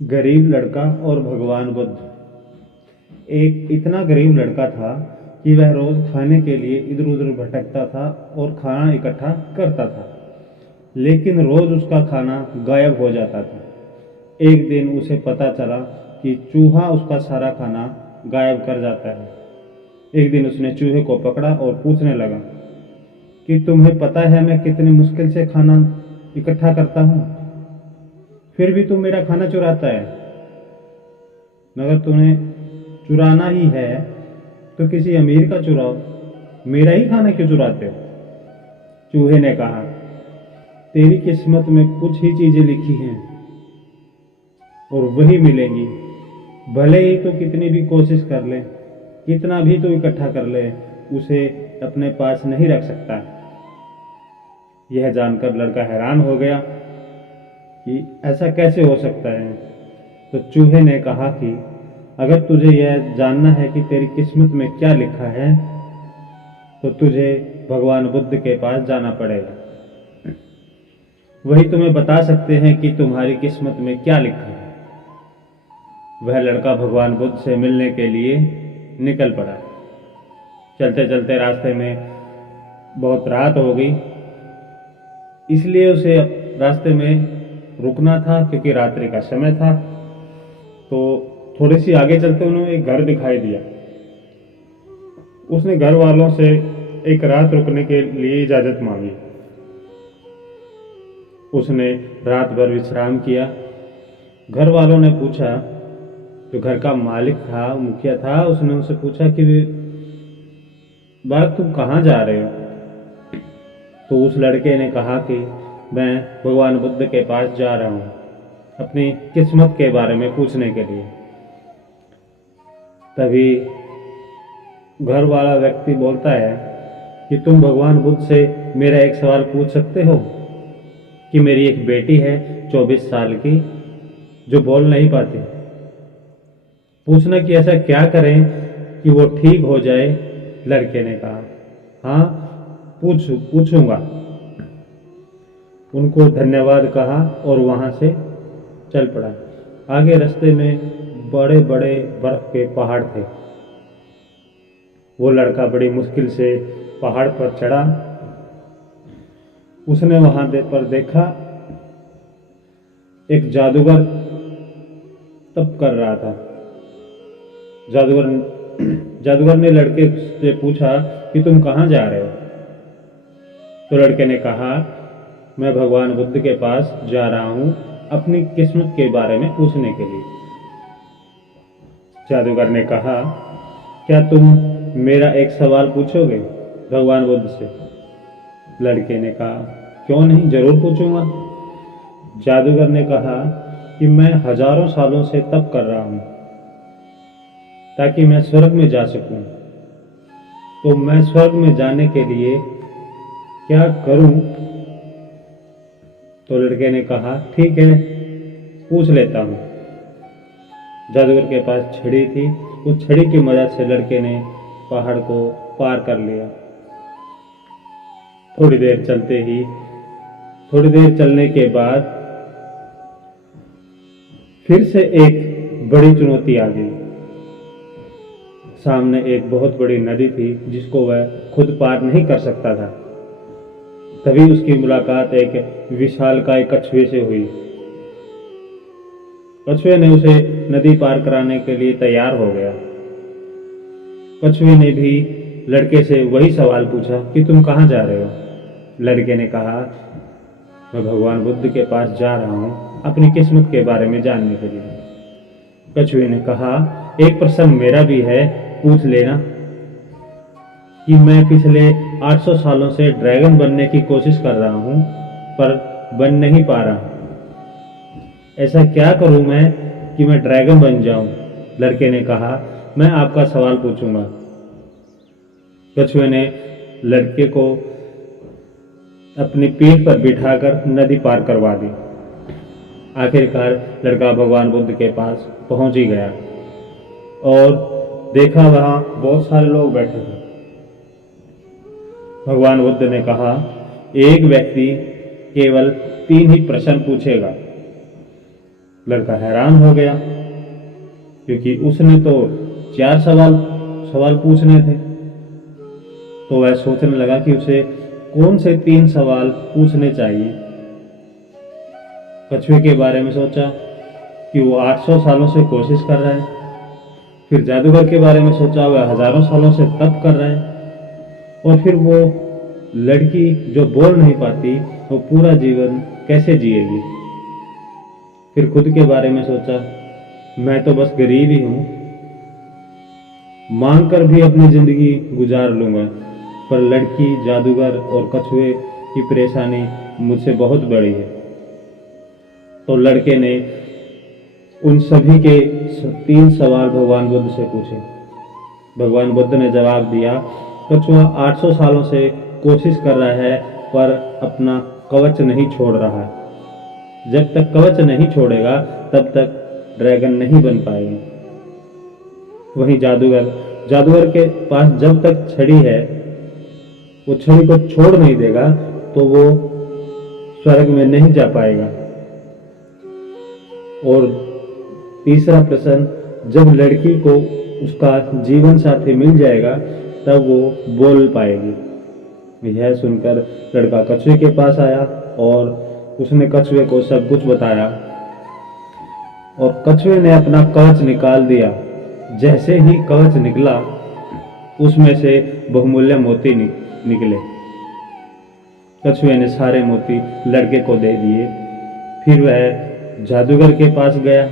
गरीब लड़का और भगवान बुद्ध। एक इतना गरीब लड़का था कि वह रोज खाने के लिए इधर उधर भटकता था और खाना इकट्ठा करता था, लेकिन रोज उसका खाना गायब हो जाता था। एक दिन उसे पता चला कि चूहा उसका सारा खाना गायब कर जाता है। एक दिन उसने चूहे को पकड़ा और पूछने लगा कि तुम्हें पता है मैं कितनी मुश्किल से खाना इकट्ठा करता हूँ, फिर भी तुम मेरा खाना चुराता है। मगर तुम्हें चुराना ही है तो किसी अमीर का चुराओ, मेरा ही खाना क्यों चुराते हो? चूहे ने कहा, तेरी किस्मत में कुछ ही चीजें लिखी हैं और वही मिलेंगी। भले ही तो कितनी भी कोशिश कर ले, कितना भी तो इकट्ठा कर ले, उसे अपने पास नहीं रख सकता। यह जानकर लड़का हैरान हो गया कि ऐसा कैसे हो सकता है। तो चूहे ने कहा कि अगर तुझे यह जानना है कि तेरी किस्मत में क्या लिखा है तो तुझे भगवान बुद्ध के पास जाना पड़ेगा। वही तुम्हें बता सकते हैं कि तुम्हारी किस्मत में क्या लिखा है। वह लड़का भगवान बुद्ध से मिलने के लिए निकल पड़ा। चलते चलते रास्ते में बहुत रात हो गई, इसलिए उसे रास्ते में रुकना था क्योंकि रात्रि का समय था। तो थोड़ी सी आगे चलते उन्हें एक घर दिखाई दिया। उसने घर वालों से एक रात रुकने के लिए इजाजत मांगी। उसने रात भर विश्राम किया। घर वालों ने पूछा, जो घर का मालिक था, मुखिया था, उसने उनसे पूछा कि बालक तुम कहाँ जा रहे हो? तो उस लड़के ने कहा कि मैं भगवान बुद्ध के पास जा रहा हूँ अपनी किस्मत के बारे में पूछने के लिए। तभी घर वाला व्यक्ति बोलता है कि तुम भगवान बुद्ध से मेरा एक सवाल पूछ सकते हो कि मेरी एक बेटी है 24 साल की जो बोल नहीं पाती। पूछना कि ऐसा क्या करें कि वो ठीक हो जाए। लड़के ने कहा, हाँ पूछूंगा। उनको धन्यवाद कहा और वहां से चल पड़ा। आगे रास्ते में बड़े बड़े बर्फ के पहाड़ थे। वो लड़का बड़ी मुश्किल से पहाड़ पर चढ़ा। उसने वहां पर देखा एक जादूगर तप कर रहा था। जादूगर ने लड़के से पूछा कि तुम कहाँ जा रहे हो? तो लड़के ने कहा, मैं भगवान बुद्ध के पास जा रहा हूं अपनी किस्मत के बारे में पूछने के लिए। जादूगर ने कहा, क्या तुम मेरा एक सवाल पूछोगे भगवान बुद्ध से? लड़के ने कहा, क्यों नहीं, जरूर पूछूंगा। जादूगर ने कहा कि मैं हजारों सालों से तप कर रहा हूं ताकि मैं स्वर्ग में जा सकूं। तो मैं स्वर्ग में जाने के लिए क्या करूं? तो लड़के ने कहा, ठीक है, पूछ लेता हूं। जादूगर के पास छड़ी थी। उस छड़ी की मदद से लड़के ने पहाड़ को पार कर लिया। थोड़ी देर चलने के बाद फिर से एक बड़ी चुनौती आ गई। सामने एक बहुत बड़ी नदी थी जिसको वह खुद पार नहीं कर सकता था। तभी उसकी मुलाकात एक विशालकाय कछुए से हुई। कछुए ने उसे नदी पार कराने के लिए तैयार हो गया। कछुए ने भी लड़के से वही सवाल पूछा कि तुम कहाँ जा रहे हो? लड़के ने कहा, मैं भगवान बुद्ध के पास जा रहा हूँ अपनी किस्मत के बारे में जानने के लिए। कछुए ने कहा, एक प्रश्न मेरा भी है, पूछ लेना कि मैं पिछले 800 सालों से ड्रैगन बनने की कोशिश कर रहा हूँ पर बन नहीं पा रहा। ऐसा क्या करूं मैं कि मैं ड्रैगन बन जाऊं? लड़के ने कहा, मैं आपका सवाल पूछूंगा। कछुए ने लड़के को अपनी पीठ पर बिठाकर नदी पार करवा दी। आखिरकार लड़का भगवान बुद्ध के पास पहुंच ही गया और देखा वहां बहुत सारे लोग बैठे थे। भगवान बुद्ध ने कहा, एक व्यक्ति केवल 3 ही प्रश्न पूछेगा। लड़का हैरान हो गया क्योंकि उसने तो 4 सवाल पूछने थे। तो वह सोचने लगा कि उसे कौन से 3 सवाल पूछने चाहिए। कछुए के बारे में सोचा कि वो 800 सालों से कोशिश कर रहा है। फिर जादूगर के बारे में सोचा, वह हजारों सालों से तप कर रहा है। और फिर वो लड़की जो बोल नहीं पाती, वो पूरा जीवन कैसे जिएगी। फिर खुद के बारे में सोचा, मैं तो बस गरीब ही हूं, मांग कर भी अपनी जिंदगी गुजार लूंगा, पर लड़की, जादूगर और कछुए की परेशानी मुझसे बहुत बड़ी है। तो लड़के ने उन सभी के 3 सवाल भगवान बुद्ध से पूछे। भगवान बुद्ध ने जवाब दिया, कछुआ 800 सालों से कोशिश कर रहा है पर अपना कवच नहीं छोड़ रहा है। जब तक कवच नहीं छोड़ेगा तब तक ड्रैगन नहीं बन पाएगा। वहीं जादूगर के पास जब तक छड़ी है, वो छड़ी को छोड़ नहीं देगा तो वो स्वर्ग में नहीं जा पाएगा। और तीसरा प्रश्न, जब लड़की को उसका जीवन साथी मिल जाएगा तब वो बोल पाएगी। यह सुनकर लड़का कछुए के पास आया और उसने कछुए को सब कुछ बताया। और कछुए ने अपना कवच निकाल दिया। जैसे ही कवच निकला, उसमें से बहुमूल्य मोती निकले। कछुए ने सारे मोती लड़के को दे दिए। फिर वह जादूगर के पास गया,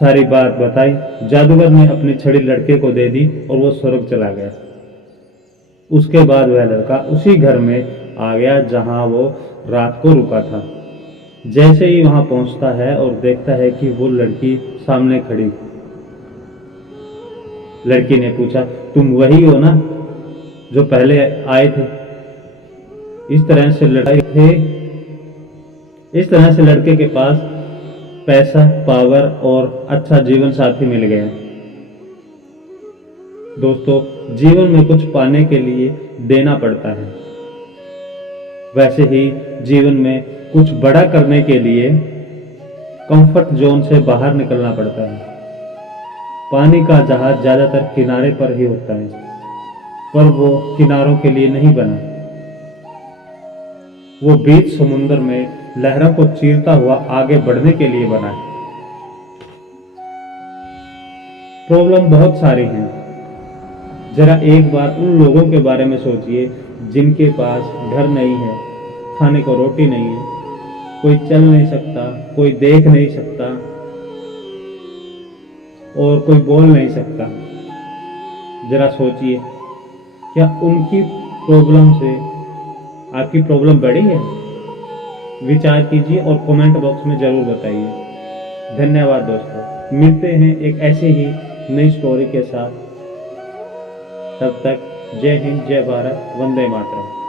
सारी बात बताई। जादूगर ने अपनी छड़ी लड़के को दे दी और वो स्वर्ग चला गया। उसके बाद वह लड़का उसी घर में आ गया जहां वो रात को रुका था। जैसे ही वहां पहुंचता है और देखता है कि वो लड़की सामने खड़ी। लड़की ने पूछा, तुम वही हो ना जो पहले आए थे? इस तरह से लड़के के पास पैसा, पावर और अच्छा जीवन साथी मिल गया। दोस्तों, जीवन में कुछ पाने के लिए देना पड़ता है। वैसे ही जीवन में कुछ बड़ा करने के लिए कंफर्ट जोन से बाहर निकलना पड़ता है। पानी का जहाज ज्यादातर किनारे पर ही होता है, पर वो किनारों के लिए नहीं बना। वो बीच समुद्र में लहरों को चीरता हुआ आगे बढ़ने के लिए बना है। प्रॉब्लम बहुत सारी हैं। जरा एक बार उन लोगों के बारे में सोचिए जिनके पास घर नहीं है, खाने को रोटी नहीं है, कोई चल नहीं सकता, कोई देख नहीं सकता और कोई बोल नहीं सकता। जरा सोचिए, क्या उनकी प्रॉब्लम से आपकी प्रॉब्लम बड़ी है? विचार कीजिए और कमेंट बॉक्स में जरूर बताइए। धन्यवाद दोस्तों, मिलते हैं एक ऐसे ही नई स्टोरी के साथ। तब तक जय हिंद, जय भारत, वंदे मातरम।